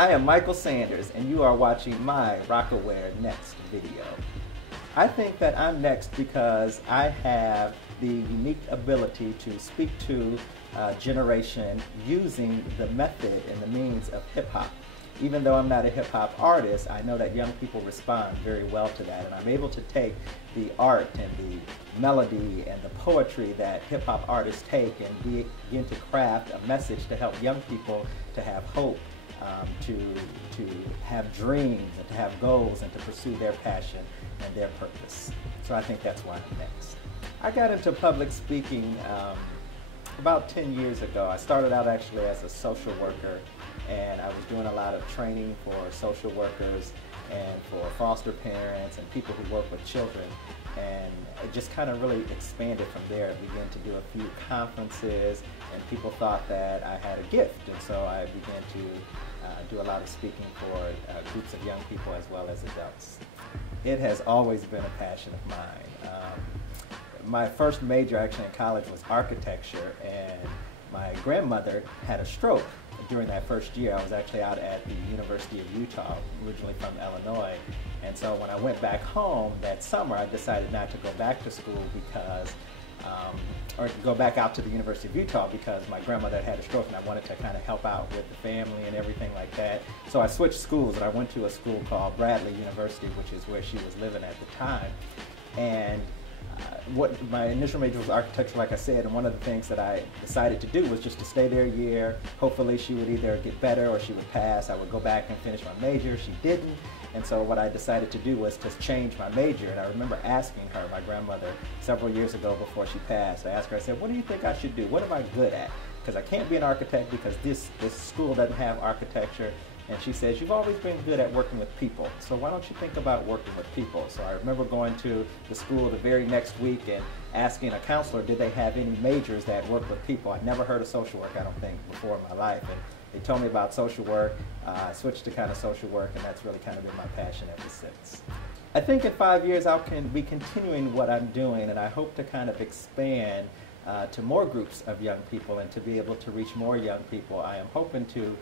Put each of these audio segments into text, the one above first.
I am Michael Sanders, and you are watching my Rocawear Next video. I think that I'm next because I have the unique ability to speak to a generation using the method and the means of hip-hop. Even though I'm not a hip-hop artist, I know that young people respond very well to that, and I'm able to take the art and the melody and the poetry that hip-hop artists take and begin to craft a message to help young people to have hope, to have dreams, and to have goals, and to pursue their passion and their purpose. So I think that's why I'm next. I got into public speaking about 10 years ago. I started out actually as a social worker, and I was doing a lot of training for social workers and for foster parents and people who work with children. And it just kind of really expanded from there. I began to do a few conferences, and people thought that I had a gift, and so I began to do a lot of speaking for groups of young people as well as adults. It has always been a passion of mine. My first major actually in college was architecture, and my grandmother had a stroke during that first year. I was actually out at the University of Utah, originally from Illinois. And so when I went back home that summer, I decided not to go back to school because, or to go back out to the University of Utah because my grandmother had a stroke and I wanted to kind of help out with the family and everything like that. So I switched schools and I went to a school called Bradley University, which is where she was living at the time. And what my initial major was architecture, like I said, and one of the things that I decided to do was just to stay there a year. Hopefully she would either get better or she would pass. I would go back and finish my major. She didn't. And so what I decided to do was to change my major. And I remember asking her, my grandmother, several years ago before she passed, I asked her, I said, what do you think I should do? What am I good at? Because I can't be an architect because this school doesn't have architecture. And she says, you've always been good at working with people, so why don't you think about working with people? So I remember going to the school the very next week and asking a counselor, did they have any majors that work with people? I'd never heard of social work, I don't think, before in my life. And they told me about social work. I switched to kind of social work, and that's really kind of been my passion ever since. I think in 5 years I'll be continuing what I'm doing, and I hope to kind of expand to more groups of young people and to be able to reach more young people. I am hoping to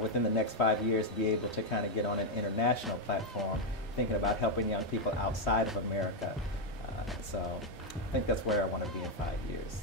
within the next 5 years, be able to kind of get on an international platform, thinking about helping young people outside of America. So I think that's where I want to be in 5 years.